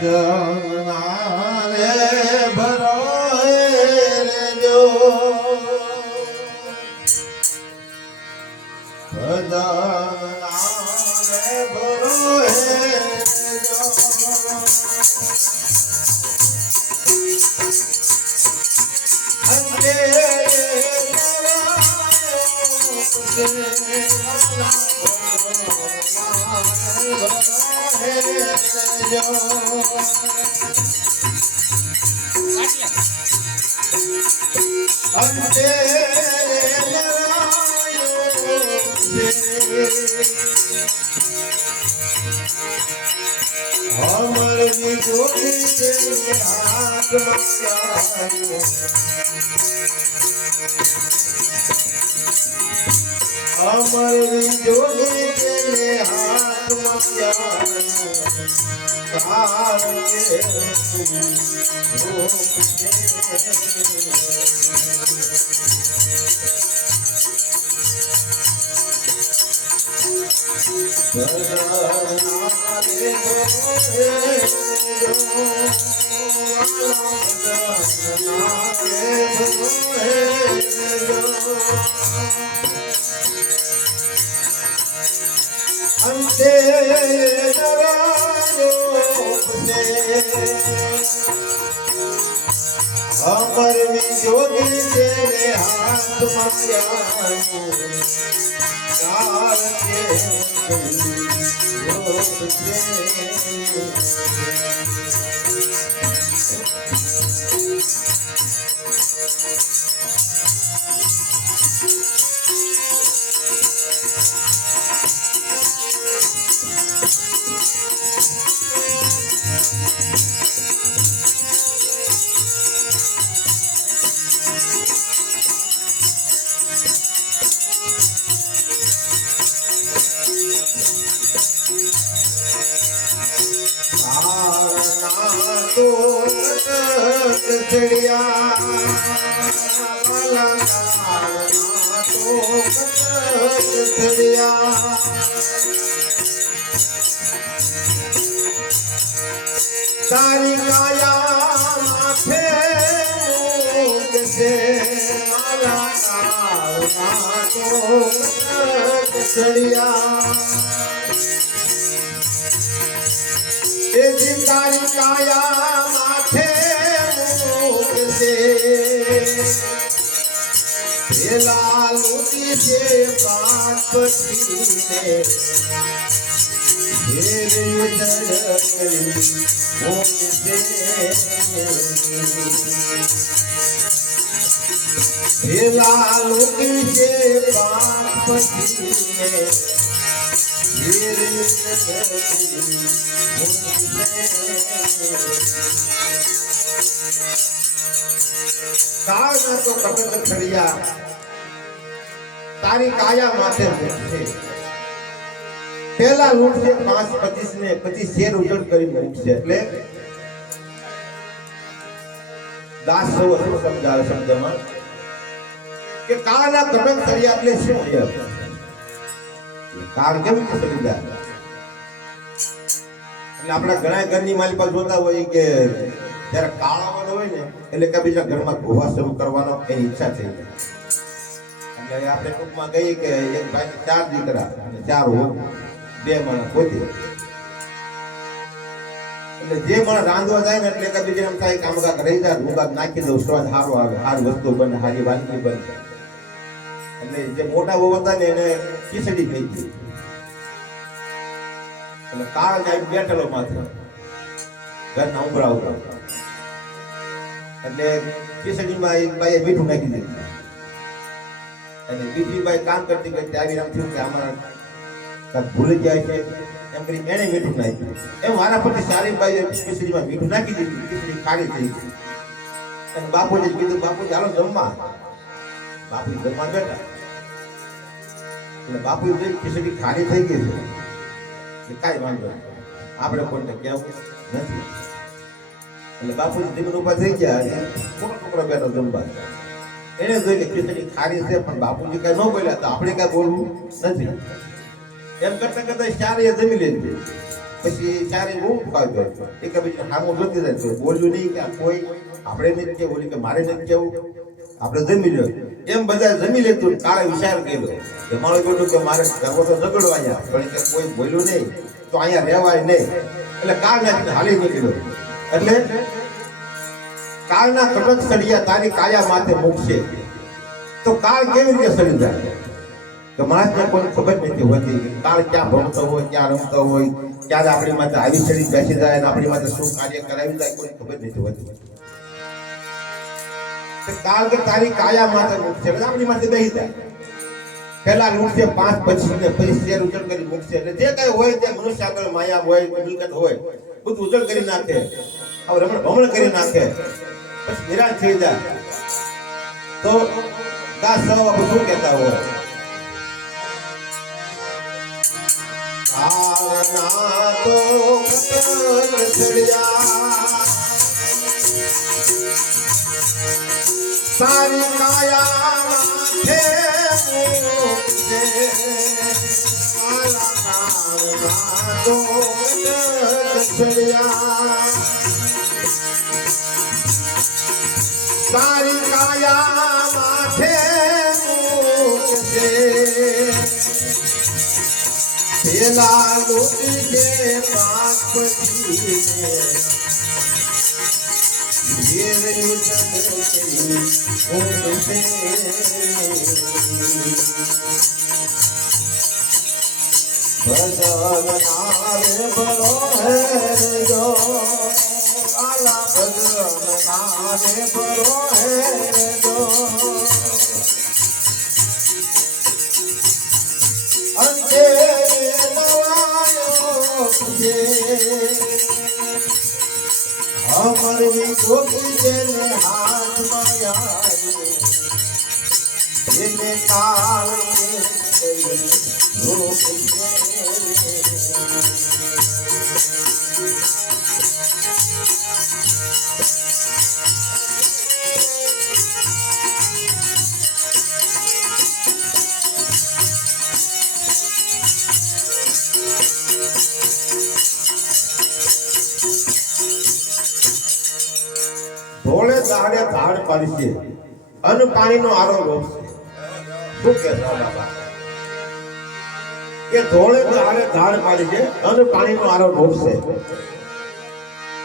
જગનારે ભરોએ રેજો ભજનારે ભરોએ રેજો અંતે हमर जोगी के हाथ हमर जोगी के हाथ कार अंते हमर जोगी तेरे हाथ माया कचड़िया कचड़िया तारी काया माथे से माला कचड़िया तारी काया माथे से लालूटी से बात पटीने लालूटी से बात पटीने तो कटक खड़िया तारी काया माथे मुठे पहला लूट से 5-25 ने 25 शेर उजड़ કરી મૂકશે એટલે દાસ શું સમજાવે શબ્દમાં કે કાળના કટક ખડિયા એટલે શું છે કાળ કેમ સમજી જાય એટલે આપણા ઘણા ઘરની માલિક જોતા હોય કે જ્યારે કાળાવાનો હોય ને એટલે કે બીજા ઘરમાં ગોવા શરૂ કરવાનો એની ઈચ્છા થઈ જાય એટલે આપણે ટૂંકમાં કહીએ કે એક ભાઈ 4 દીકરા અને 4 વહુ 2 માણસ પોતે એટલે જે માણસ રાંધવા જાય ને એટલે કે બીજા એમ થાય કામ કાક રહી જાય હું કાક નાખી દઉં સ્વાદ સારો આવે સારી વસ્તુ બને સારી વાનગી બને એટલે જે મોટા વહુ હતા ને એને ખીચડી થઈ ગઈ એટલે કાળ જાય બેઠેલો માથે ઘરના ઉભરા ઉભરા એટલે ખીચડીમાં એક બાઈએ મીઠું નાખી દીધું અને બીજી બાઈ કામ કરતી કરતી આવી આમ થયું કે આમાં કાંઈક ભૂલી જાય છે એમ કરી એને મીઠું નાખ્યું એમ મારા પછી સારી બાઈએ ખીચડીમાં મીઠું નાખી દીધું ખીચડી ખારી થઈ ગઈ અને બાપુજી કીધું બાપુજી હાલો જમવા બાપુજી જમવા બેઠા એટલે બાપુજી ખીચડી ખારી થઈ ગઈ છે કાંઈ વાંધો આપણે કોઈને કેવું નથી એટલે બાપુજી જમીન ઉપર થઈ ગયા ટુકડો બેઠો જમવા એને જોઈ કે ખીચડી ખારી છે પણ બાપુજી કઈ ન બોલ્યા તો આપણે કઈ બોલવું નથી એમ કરતા કરતા ચારે જમી લીધી પછી ચારે બહુ ખાવ એકબીજા સામું જોતી જાય બોલ્યું નહીં કે કોઈ આપણે નથી કેવું કે મારે નથી કેવું આપણે જમી લો એમ બધા જમી લેતું કાળે વિચાર કર્યો કે મારું બેઠું કે મારે ઘરવો તો ઝઘડો અહીંયા પણ કે કોઈ બોલ્યું નહીં તો અહીંયા રહેવાય નહીં એટલે કાળ નાખીને હાલી નીકળ્યો એટલે કાળના કટક સળિયા તારી કાયા માથે મૂકશે તો કાળ કેવી રીતે સળી જાય કે માણસને કોઈ ખબર નથી હોતી કે કાળ ક્યાં ભણતો હોય ક્યાં રમતો હોય ક્યારે આપણી માથે આવી ચડી બેસી જાય અને આપણી માથે શું કાર્ય કરાવી જાય કોઈ ખબર નથી હોતી કાળ કે તારી કાયા માથે મૂકશે એટલે આપણી માથે બેસી જાય પેલા લૂંટશે 5 પછી શેર ઉજળ કરી મૂકશે એટલે જે કઈ હોય તે મનુષ્ય આગળ માયા હોય મિલકત હોય બધું ઉજળ કરી નાખે હવે રમણ ભમણ કરી નાખે પછી નિરાશ થઈ જાય તો દાસ શું કહેતા હોય કાળના તો સારી કાયા માથે મૂકશે કાળના તો સારી કાયા માથે મૂકશે પેલા લૂટી કે પાંચ પછી ભજનારે બરો હે જો કાલા ભજનારે બરો હે જો અંતે हमारी गोपी तेरे हाथ में आई ये काल के रूप ધોળે દાડે ધાડ પાડશે અન પાણીનો આરો રોપશે શું કહેતા બાબા કે ધોળે દાડે ધાડ પાડશે અન પાણીનો આરો રોપશે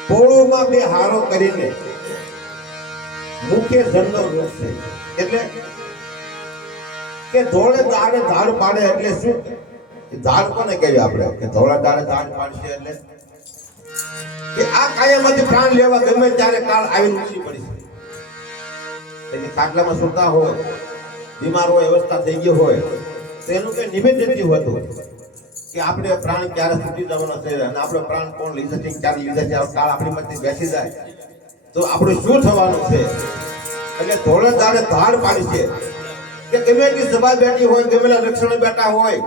પોળોમાં બે હારો કરીને મુખ્ય જન્મ રોપશે એટલે કે ધોળે દાડે ધાડ પાડે એટલે શું ધાડ કોને કહીએ આપણે કે ધોળા દાડે ધાડ પાડશે એટલે કે આ કાયામાંથી પ્રાણ લેવા ગમે ત્યારે કાળ આવીને ઉતરી પડી છે એટલે ખાટલામાં સુતા હોય બીમાર હોય અવસ્થા થઈ ગઈ હોય તો એનું કઈ નિમિત્ત નથી હોતું કે આપણે પ્રાણ ક્યારે છૂટી જવાનો છે અને આપણો પ્રાણ કોણ લઈ શકે ક્યારે લીધા છે કાળ આપણી માંથી બેસી જાય તો આપણું શું થવાનું છે એટલે ધોળે દાડે ધાડ પાડી છે કે ગમે એટલી સભા બેઠી હોય ગમે એટલા રક્ષણ બેઠા હોય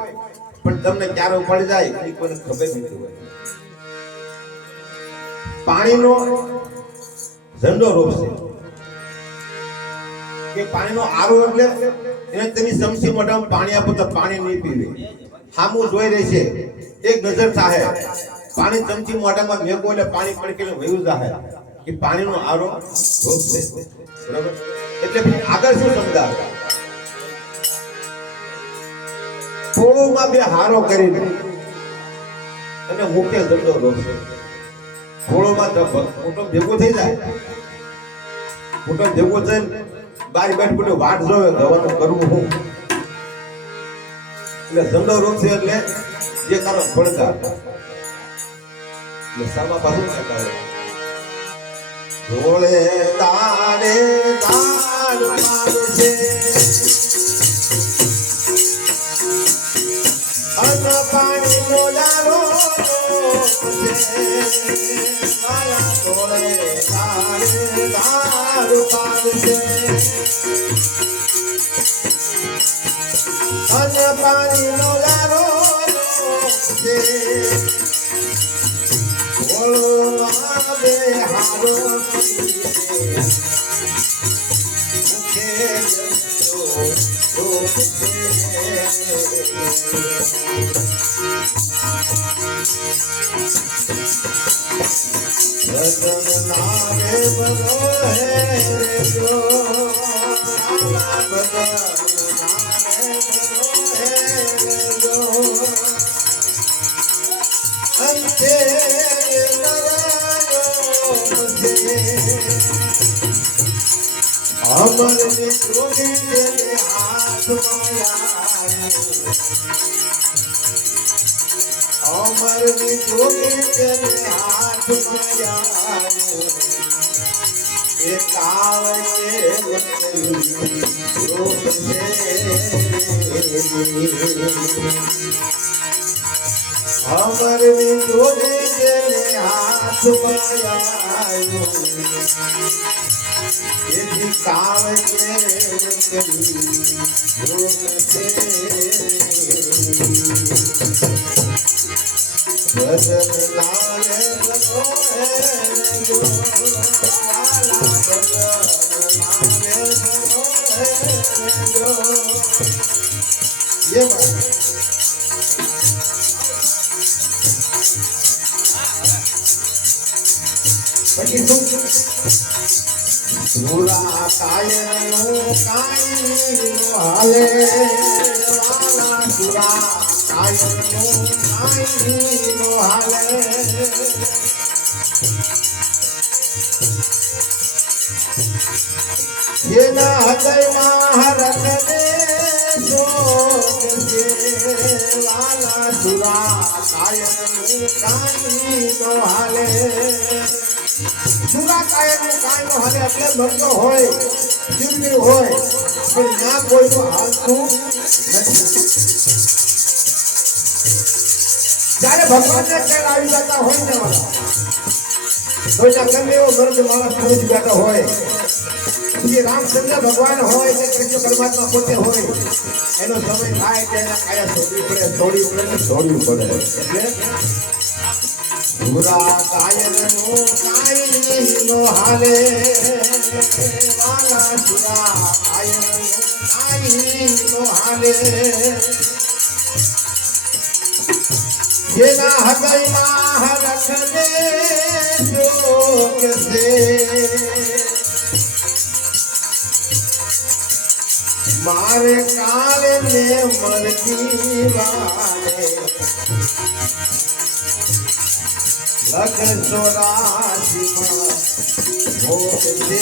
પણ તમને ક્યારે પડી જાય એ કોઈને ખબર નથી હોય પાણીનો ઝંડો રોપશે કે પાણીનો આરો એટલે એને તેની સમસી મોઢામાં પાણી આપો તો પાણી નહીં પીવે સામું જોઈ રહી છે એક નજર થાય પાણી ચમચી મોઢામાં મેકો એટલે પાણી પડકે વયું જાય કે પાણીનો આરો રોપશે બરાબર એટલે આગળ શું સમજાવે પોળોમાં બે હારો કરીને અને મુખ્ય ઝંડો રોપશે ઘોડોમાં કુટુંબ ભેગું થઈ જાય કુટુંબ ભેગું થઈને બારી બેઠ બધું વાટ જોવે ગવાનું કરવું હું એટલે ઝંડો રોકશે એટલે જે કારણ પડતા એટલે સામા પાછું કહેતા હોય ઘોડે તારે તાર મારશે અન પાણી નો લારો મારા ઘોડે તારે તાર પાડશે અન પાણી નો લારો ઘોડો મારે હારો મુખે રતન નામે બનો હે રે જો ભગવાન નામે બનો હે રે જો અંતે અમર ને જોગી તેરે હાથ માયા અમર ને જોગી તેરે હાથ માયા એ કાવ કે રોગ છે અમર ને જોગી તેરે હાથ માયા એથી કાવ કે રોગ છે ભજન લાલે બનો હે જો વાલા ભજન લાલે બનો હે જો ये बात પછી શું સુરા કાયનો કાઈ હાલે વાલા સુરા કાયનો કાઈ નો હાલે જેના હૃદયમાં હરખને શોક છે વાલા સુરા કાયનો કાઈ નો હાલે સુરા કાયનો કાઈ નો હાલે એટલે મરતો હોય જીવની હોય પણ ના કોઈ તો હાલતું નથી જ્યારે ભગવાનને ખેલ આવી જતા હોય ને વાલા કોઈના ગમે એવો મર્દ માણસ પૂજ બેઠો હોય કે રામચંદ્ર ભગવાન હોય કે કૃષ્ણ પરમાત્મા પોતે હોય એનો સમય થાય કે એના કાયા છોડવી પડે એટલે સુરા કાયનો કાઈ નો હાલે વાલા સુરા કાયનો કાઈ નો હાલે જેના હૃદયમાં હરખને શોક છે મારે કાલે ને મરતી વાલે લખ 84 ભોગ છે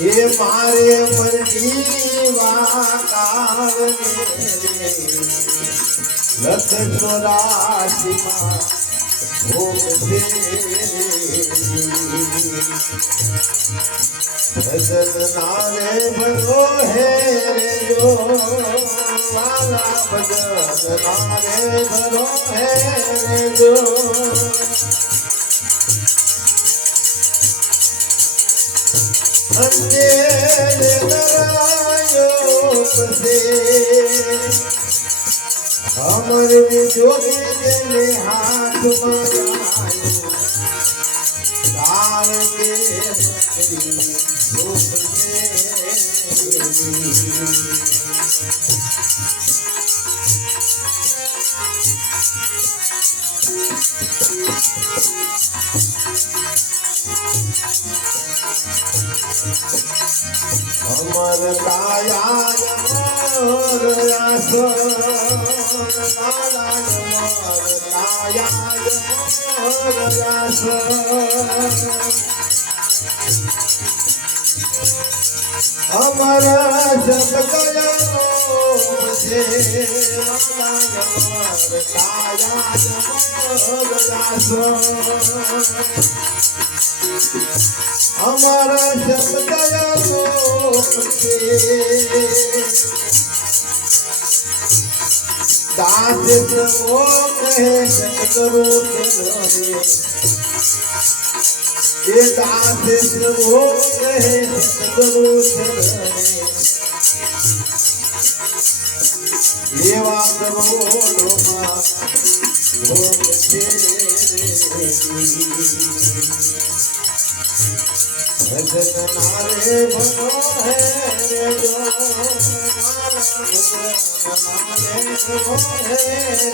એ મારે મરતી વાકાવને લખ 84 ભોગ છે ભજન નામે ભલો હે રે જો વાલા ભજન નામે ભલો હે રે જો અંતે નરાયો પસે અમર જોગી તેરે હાથ માયા કાલ કે રૂપ છે અમર કાયા અમર આસ અમર કાયા અમર આસ અમર જગત છે અમર કાયા અમર આસ અમર શબ્દ દાસ પ્રભો કહે સતગુરુ એ દાસ પ્રભો કહે સતગુરુ એવા પ્રભોમાં ભોગ છે ભજન નારે ભનો હે રે જો મારા ભજન નારે ભનો હે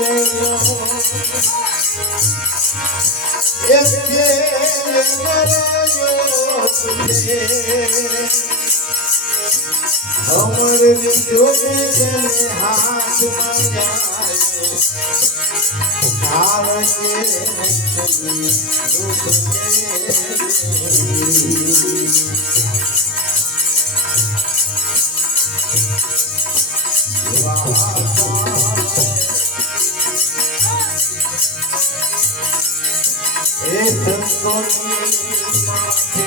રે જો એક જે કરાયો તુજે અમર વિદ્યો ને હાથમાં જાય આવશે રૂપ એ સંતોની માથે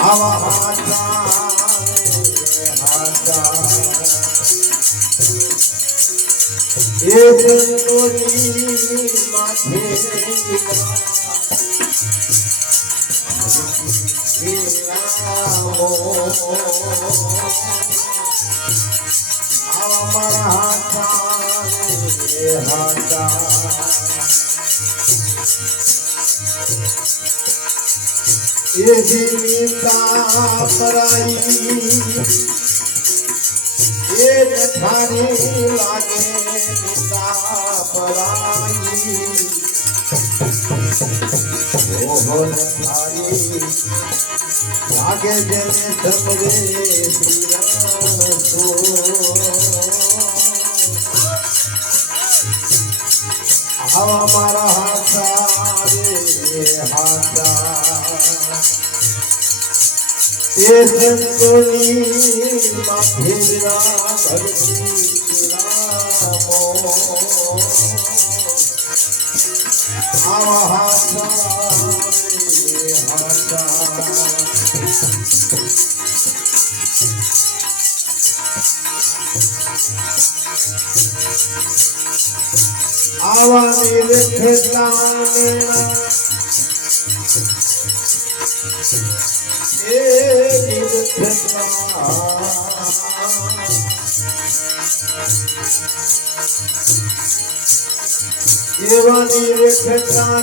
આવા હાથા એ સંતોની માથે મારા હાથા એ જીવિતા પરાઈ એ નઠારી લાગે નીતા પરાઈ ઓહો નઠારી લાગે જેને સમરે શ્રીરામ આવા મારા હાથા રે હાથા એ સંતોની માથે ધરતી રામો આવા હાથા રે હાથા આવા નિરખેલા એ નિરખેલા એવા નિરખેલા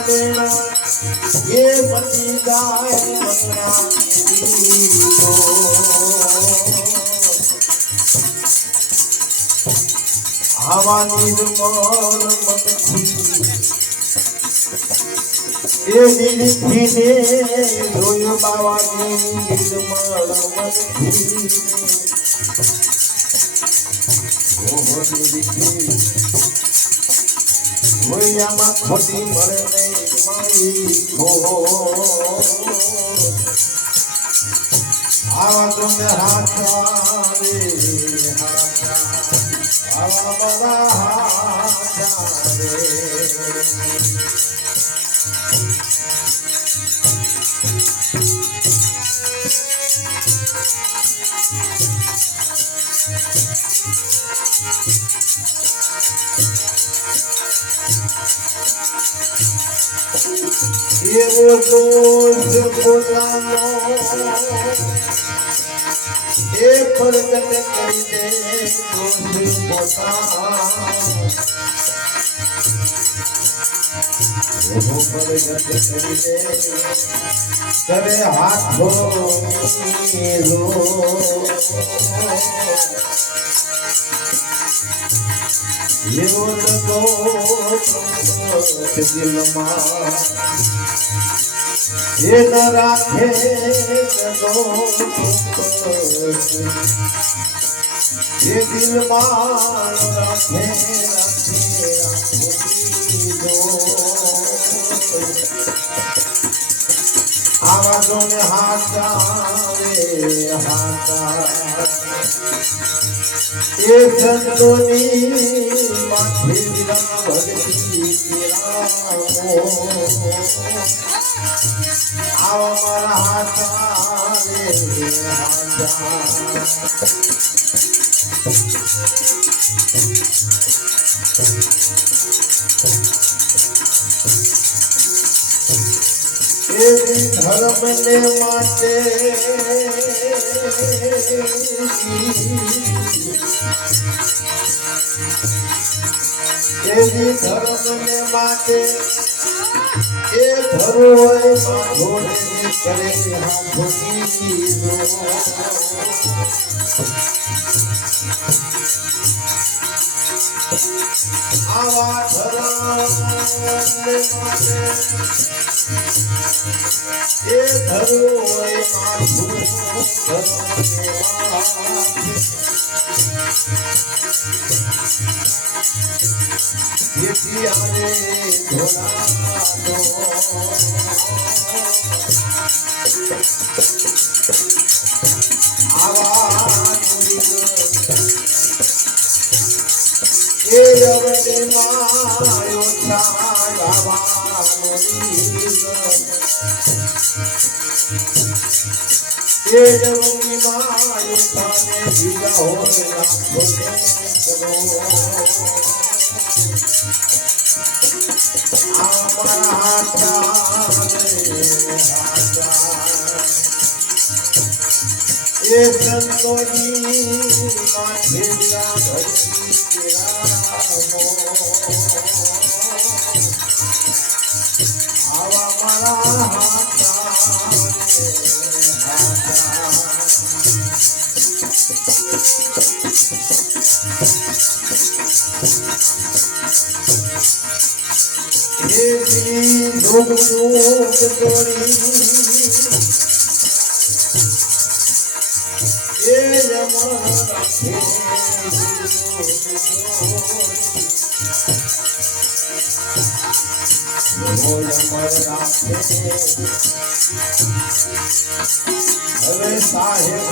એ પતિ જાય મનના દીવો આવા નિર્મળ મનથી એ નિરીખીને જોયું બાવાની નિર્મળ મનથી ઓહો નિરીખી જોયામાં ખોટી મળે નહીં મારી આવા તમે હાથા રે હાથા આવા બધા હાથા રે એવો દોષ પોતાનો એ પ્રગટ કરી દે દોષ પોતાનો પ્રગટ કરી દે કરે હાથો રો એવો દોષ દિલમાં એ ન રાખે એ દિલમાં રાખે આવાજો ને હાથા રે હાથા એ સંતોની માથે વિરા ભગતી રામો આવા મારા હાથા રે હાથા એવી ધર્મને માટે એવી ધર્મને માટે એ ધરો હોય માધોને કરે હાથોની આવા ધર્મને માટે એ ધરો હોય માધું જેથી આને ધોળાનો આવા એ અવને માયો છાયાવાનો એ જમની માયો તાને બીજા હોય રાખો અમારા એ સંતોની માથે ભક્તિ આવા મારા એવી જોગ જોડી એ યમન રાખે હવે સાહેબ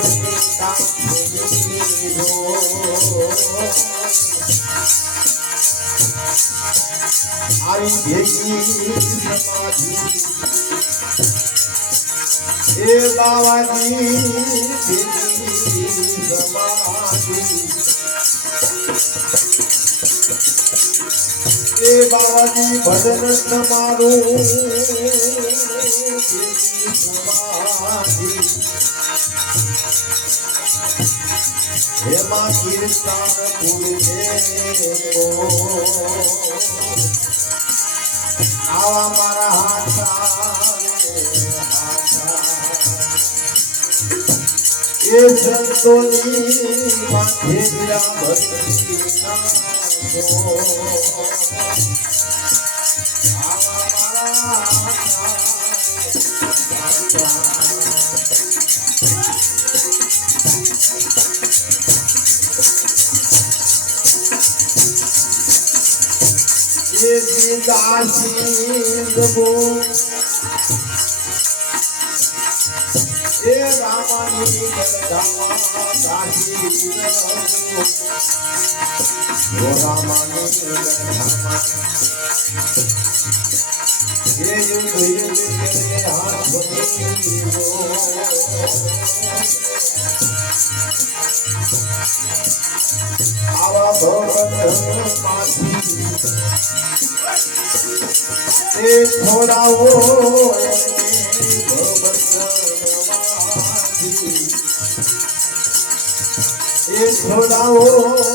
આવી ભેગી સમાધિ એ બાવાજી ભેગી સમાધિ એ બાવાજી ભજન તમારું સમાધિ એમાં કીર્તન પૂરે આવા મારા હાથા એ સંતોની માથે ભક્તિ દાસી ગો એ રામાની ગરધામાં દાસી ગો રામાની ગરધામાં એ યુગ યુગ કરે હાથ આવા ભગત માંથી એ થોડાઓ એ થોડાઓ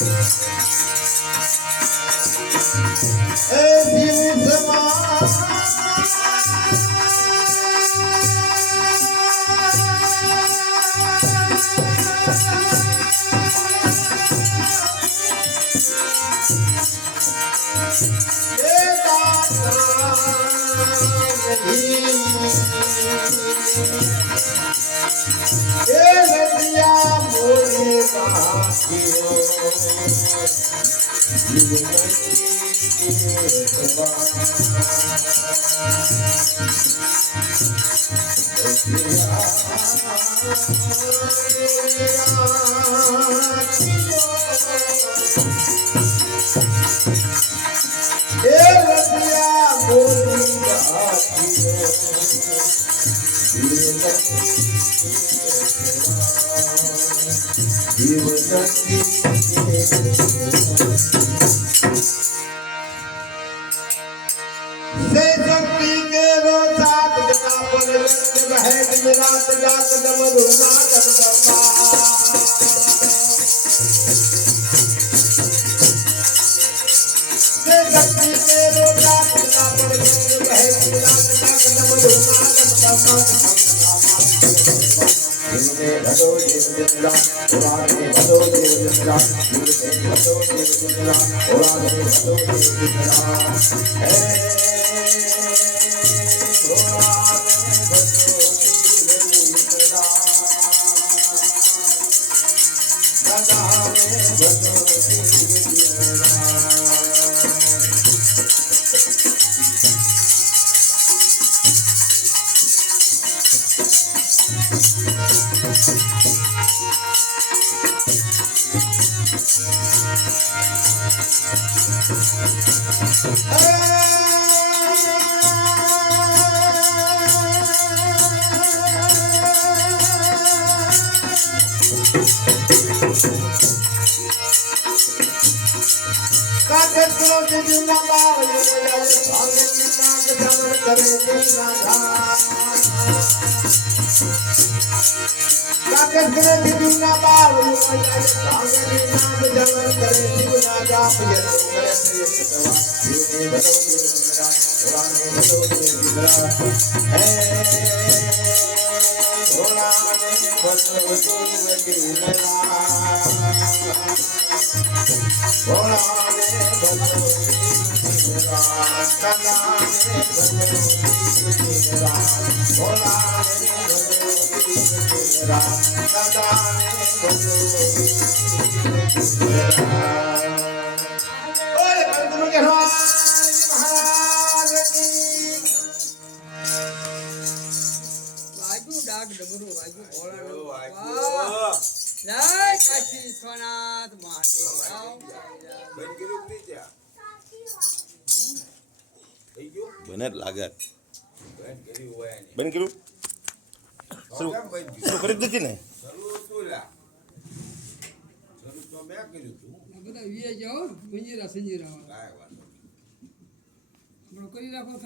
એ જીવ સમાન બને લાગત બંધ કર્યું શરૂ કરી દીધી ને બધા વી જાઓ મંજીરા સંજીરા કરી રાખો.